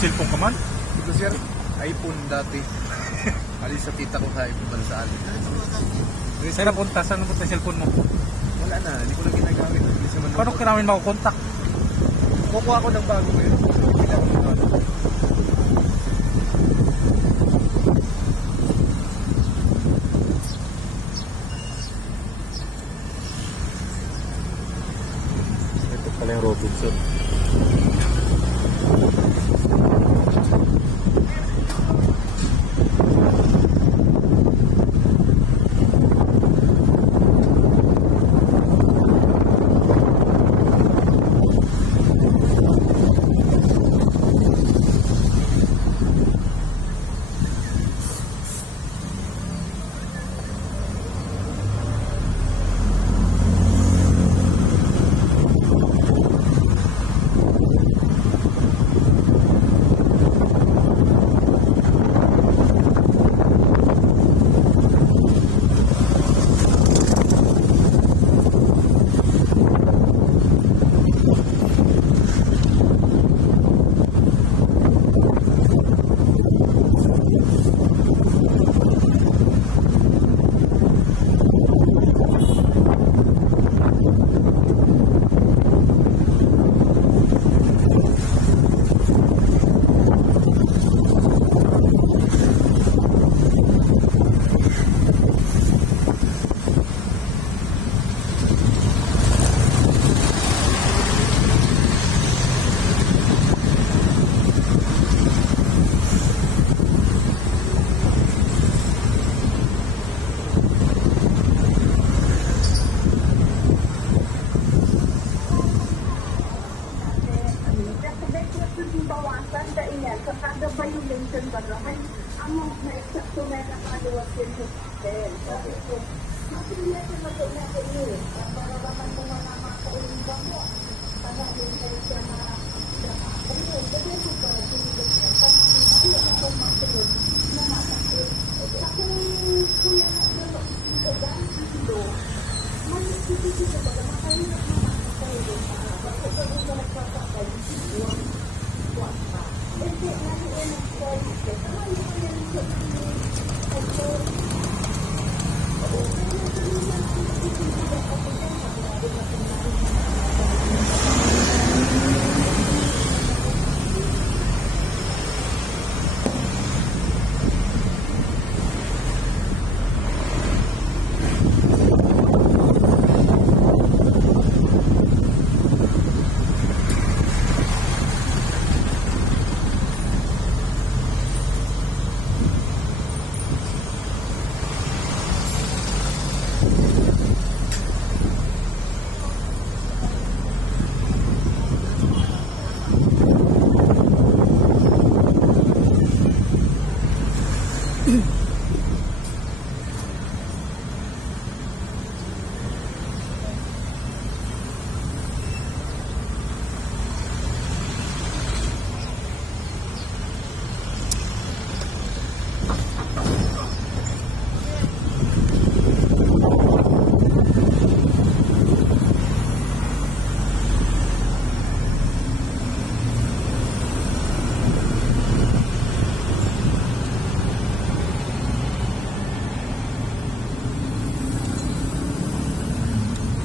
cellphone ka man? Ito sir, iPhone dati. Alis sa tita ko sa iPhone bansaan. Saan napunta? Saan napunta yung cellphone mo? Wala na, hindi ko na ginagamit. Alis naman Paano ka namin makukontak? kukuha ako ng bago ngayon. Hindi ako ng bago. Ito pala yung Robinson.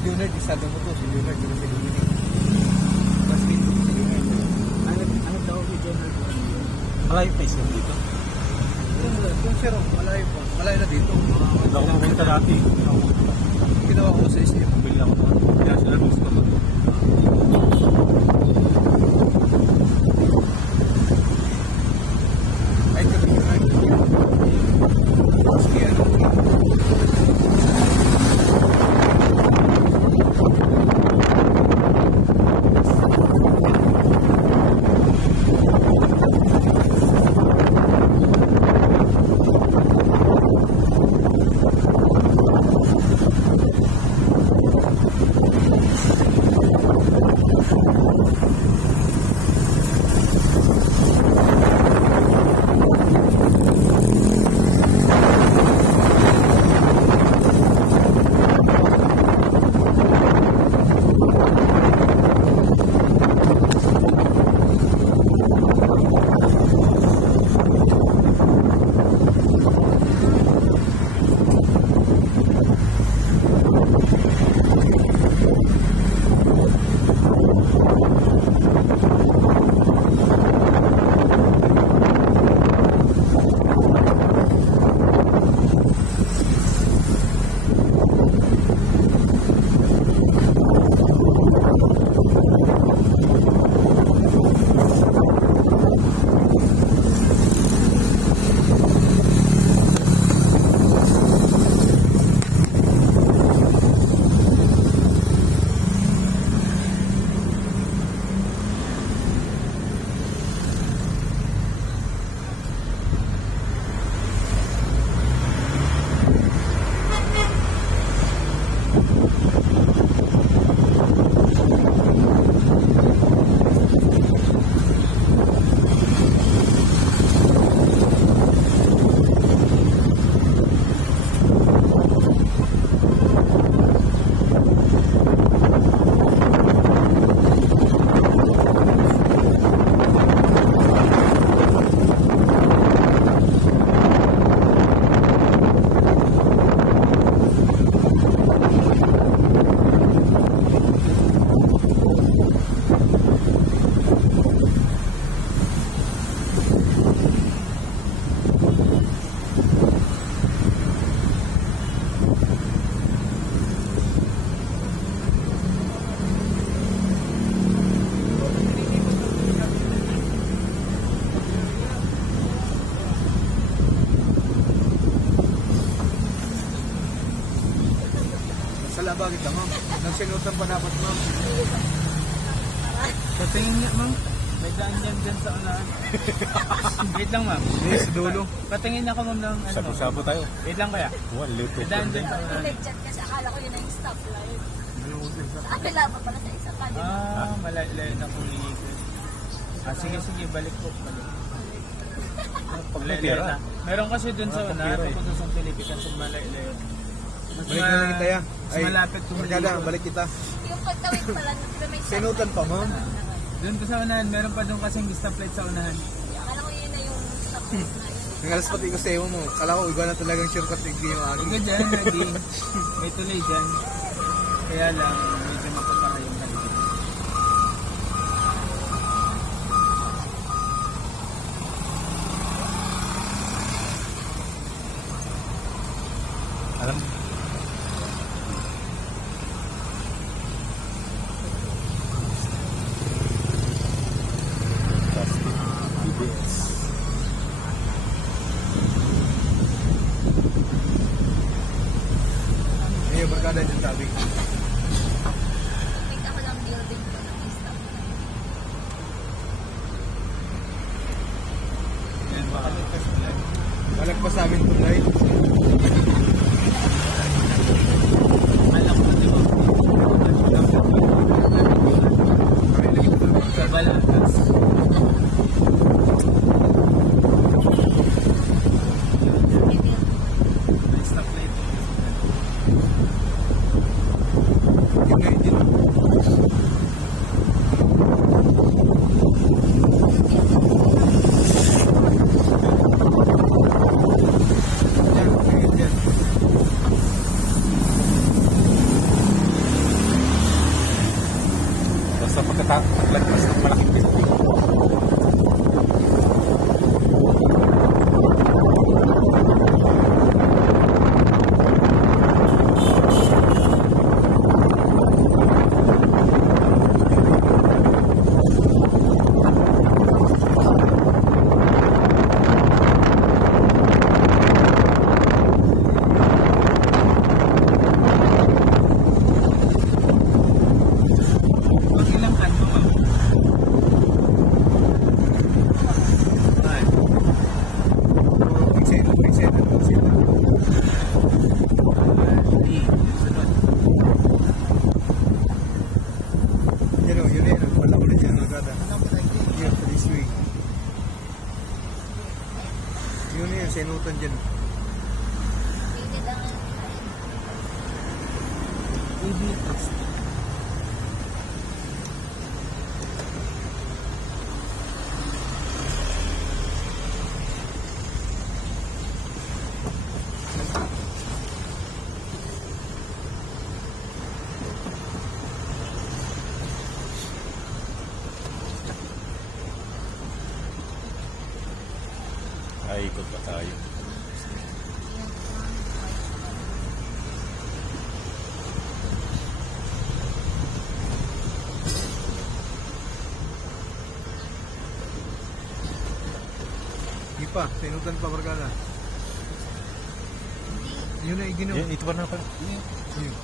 Leonard, isabi mo to, si Leonard, di ba si Leonard? Mas dito si Leonard. Ano daw si Leonard? Malayo pa isang dito. Yung sir, malayo po. Malayo na dito. Hindi ako pumunta dati. Ginawa ko sa SM. Bili ako na. Kaya sila gusto ko. Ay, kami yung ay. Sige, ano? sinutan pa dapat, ma'am. Patingin nga, ma'am. May daan dyan sa unahan. Wait lang, ma'am. Hindi, sa dulo. Patingin ako, ma'am, ng ano. Sabo-sabo tayo. Wait lang kaya. Wala, luto. May daan dyan sa unahan. Legend kasi akala ko yun na yung stop line. Kapila pa pala sa isa pa. Malayo na kung iikot. Sige, balik po. Pag may Malayo pera. na. Meron kasi dun sa Wala pang unahan. pera eh. Papunta sa Pilipinas sa malayo. Balik na lang kita, ya. Mas malapit Barkada, balik kita. Yung pagtawid pala, may stop Sinutan pa, ma'am. Doon ko sa unahan, meron pa doon kasing stoplight sa unahan. Akala ko yun na yung stop line na yun. Ang alas pati ko sa iyo mo. Kala ko iba na talagang shortcut hindi yung akin. Ikaw dyan, naging may tuloy dyan. Kaya lang, medyo mapapaka yung kaligid. Alam, BBS. Ngayon, barkada dyan sabi. Nakita ko lang building ko na may stop line. Yan, baka ligtas mo lang. Malagpas sa amin itong light. Alam ko, di ba? Okay, lagi ito na. Sa Balatas. May building. May stoplight. Yung ngayon din. Yan, ngayon dyan. Basta pagkatapos ng malaking building. Pag ilang kanto, ma'am? Ay, Excited. hindi. Sunod. Yan o, yun yun. Wala ko na dyan, barkada. Yan, this way. Yun yun, sinutan dyan. Painted ang ABS. Ay, ikot pa tayo. Di pa, sinutan pa, barkada. Yun na, iginaw. Yan, ito pa na pala. Yun.